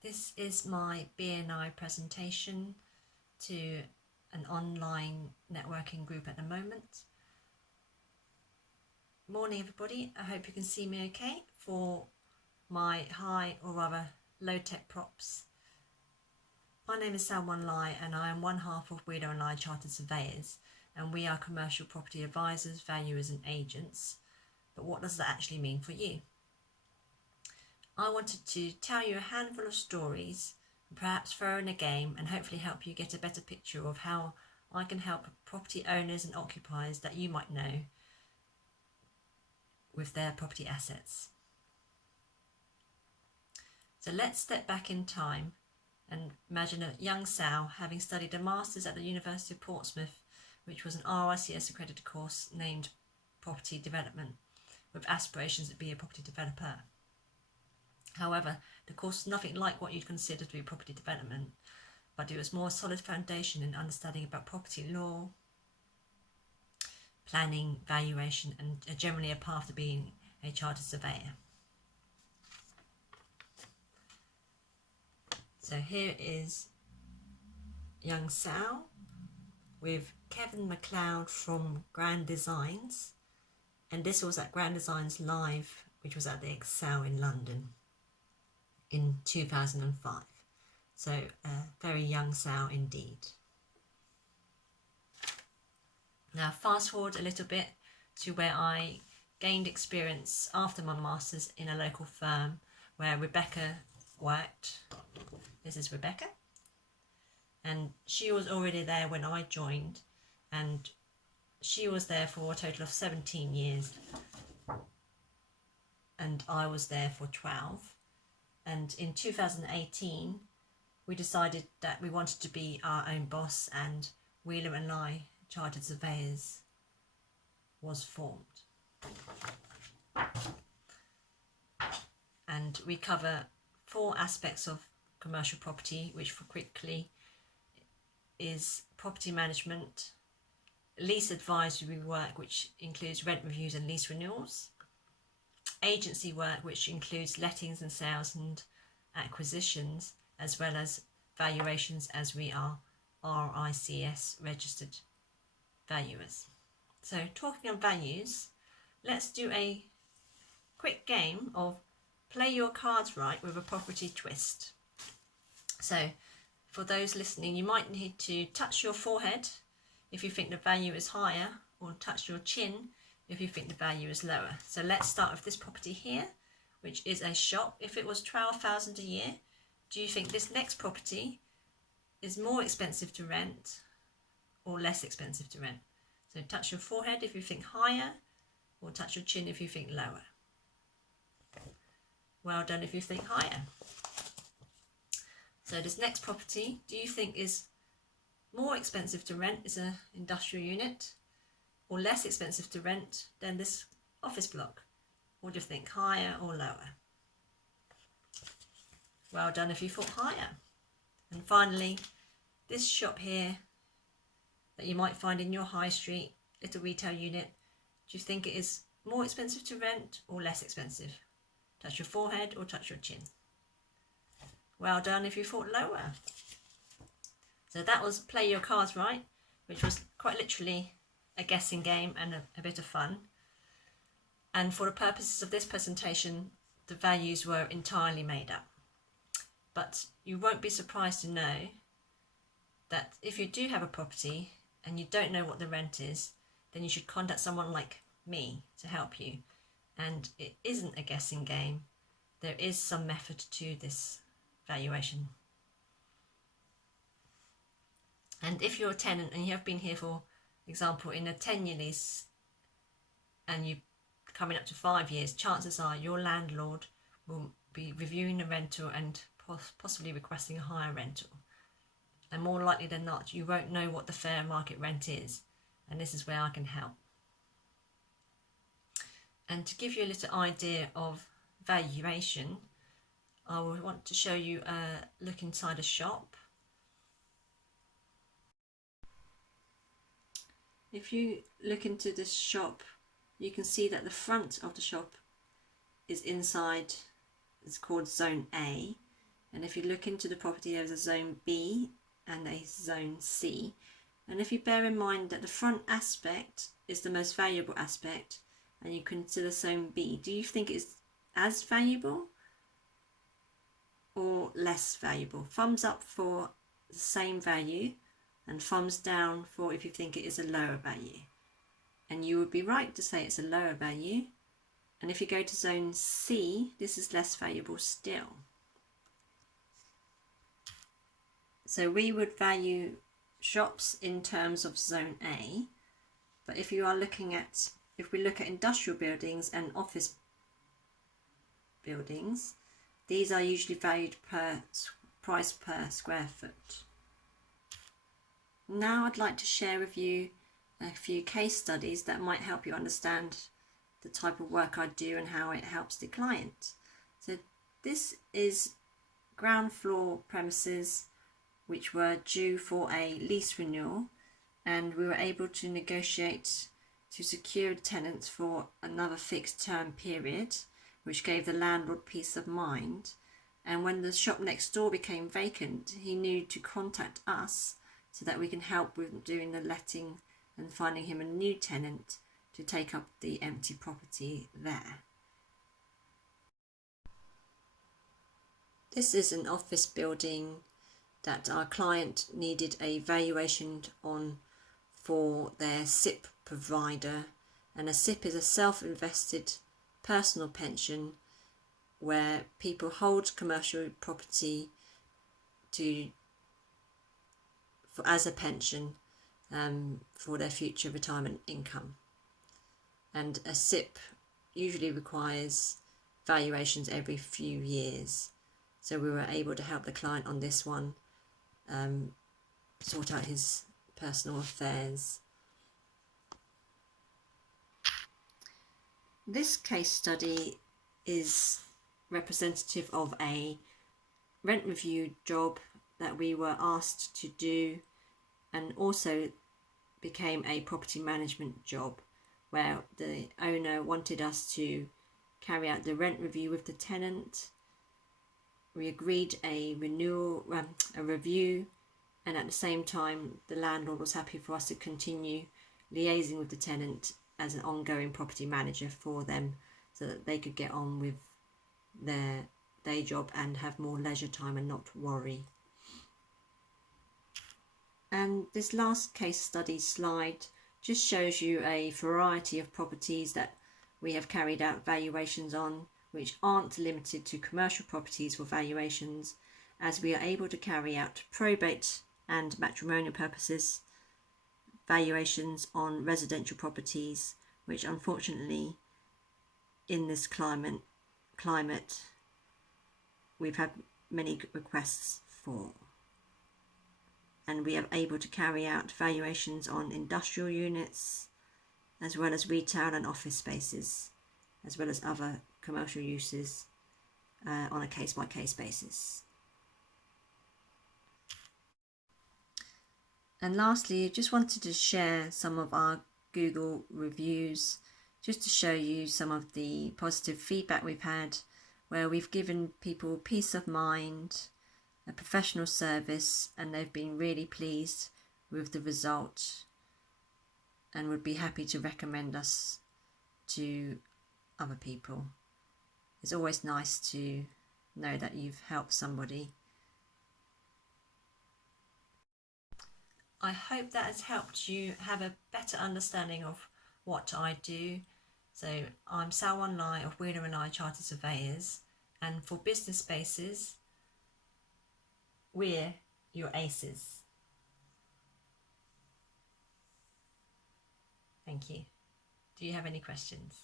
This is my BNI presentation to an online networking group at the moment. Morning everybody, I hope you can see me okay for my high or rather low tech props. My name is Salman Lai and I am one half of Wheeler & Lai Chartered Surveyors, and we are commercial property advisors, valuers and agents. But what does that actually mean for you? I wanted to tell you a handful of stories, perhaps throw in a game and hopefully help you get a better picture of how I can help property owners and occupiers that you might know with their property assets. So let's step back in time and imagine a young Sal having studied a master's at the University of Portsmouth, which was an RICS accredited course named Property Development, with aspirations to be a property developer. However, the course was nothing like what you'd consider to be property development, but it was more a solid foundation in understanding about property law, planning, valuation, and generally a path to being a chartered surveyor. So here is young Sal with Kevin McLeod from Grand Designs, and this was at Grand Designs Live, which was at the Excel in London in 2005. So very young Sal indeed. Now fast forward a little bit to where I gained experience after my masters in a local firm where Rebecca worked. This is Rebecca, and she was already there when I joined, and she was there for a total of 17 years and I was there for 12. And in 2018 we decided that we wanted to be our own boss, and Wheeler & Lai Chartered Surveyors was formed. And we cover 4 aspects of commercial property, which for quickly is property management, lease advisory work, which includes rent reviews and lease renewals, agency work, which includes lettings and sales and acquisitions, as well as valuations, as we are RICS registered valuers. So talking of values, let's do a quick game of play your cards right with a property twist. So for those listening, you might need to touch your forehead if you think the value is higher, or touch your chin if you think the value is lower. So let's start with this property here, which is a shop. If it was $12,000 a year, do you think this next property is more expensive to rent or less expensive to rent? So touch your forehead if you think higher, or touch your chin if you think lower. Well done if you think higher. So this next property, do you think is more expensive to rent, is an industrial unit, or less expensive to rent than this office block? Or do you think higher or lower? Well done if you thought higher. And finally, this shop here that you might find in your high street little retail unit, do you think it is more expensive to rent or less expensive? Touch your forehead or touch your chin. Well done if you thought lower. So that was play your cards right, which was quite literally a guessing game and a bit of fun. And for the purposes of this presentation, the values were entirely made up. But you won't be surprised to know that if you do have a property and you don't know what the rent is, then you should contact someone like me to help you. And it isn't a guessing game. There is some method to this valuation. And if you're a tenant and you have been here, for example, in a 10-year lease, and you're coming up to 5 years, chances are your landlord will be reviewing the rental and possibly requesting a higher rental. And more likely than not, you won't know what the fair market rent is. And this is where I can help. And to give you a little idea of valuation, I will want to show you a look inside a shop. If you look into this shop, you can see that the front of the shop is inside, it's called Zone A, And if you look into the property, there's a zone B and a zone C. And if you bear in mind that the front aspect is the most valuable aspect, and you consider zone B, do you think it's as valuable or less valuable? Thumbs up for the same value, and thumbs down for if you think it is a lower value. And you would be right to say it's a lower value. And if you go to zone C, this is less valuable still. So we would value shops in terms of zone A, but if we look at industrial buildings and office buildings, these are usually valued per price per square foot. Now I'd like to share with you a few case studies that might help you understand the type of work I do and how it helps the client. So this is ground floor premises which were due for a lease renewal, and we were able to negotiate to secure tenants for another fixed term period, which gave the landlord peace of mind. And when the shop next door became vacant, he knew to contact us so that we can help with doing the letting and finding him a new tenant to take up the empty property there. This is an office building that our client needed a valuation on for their SIP provider, and a SIP is a self-invested personal pension where people hold commercial property as a pension for their future retirement income. And a SIP usually requires valuations every few years, so we were able to help the client on this one sort out his personal affairs. This case study is representative of a rent review job that we were asked to do, and also became a property management job where the owner wanted us to carry out the rent review with the tenant. We agreed a review, and at the same time the landlord was happy for us to continue liaising with the tenant as an ongoing property manager for them, so that they could get on with their day job and have more leisure time and not worry. And this last case study slide just shows you a variety of properties that we have carried out valuations on, which aren't limited to commercial properties for valuations, as we are able to carry out probate and matrimonial purposes valuations on residential properties, which unfortunately in this climate we've had many requests for. And we are able to carry out valuations on industrial units, as well as retail and office spaces, as well as other commercial uses on a case-by-case basis. And lastly, I just wanted to share some of our Google reviews, just to show you some of the positive feedback we've had, where we've given people peace of mind, a professional service, and they've been really pleased with the result and would be happy to recommend us to other people. It's always nice to know that you've helped somebody. I hope that has helped you have a better understanding of what I do. So I'm Salwan Lai of Wheeler & I Chartered Surveyors, and for business spaces, we're your aces. Thank you. Do you have any questions?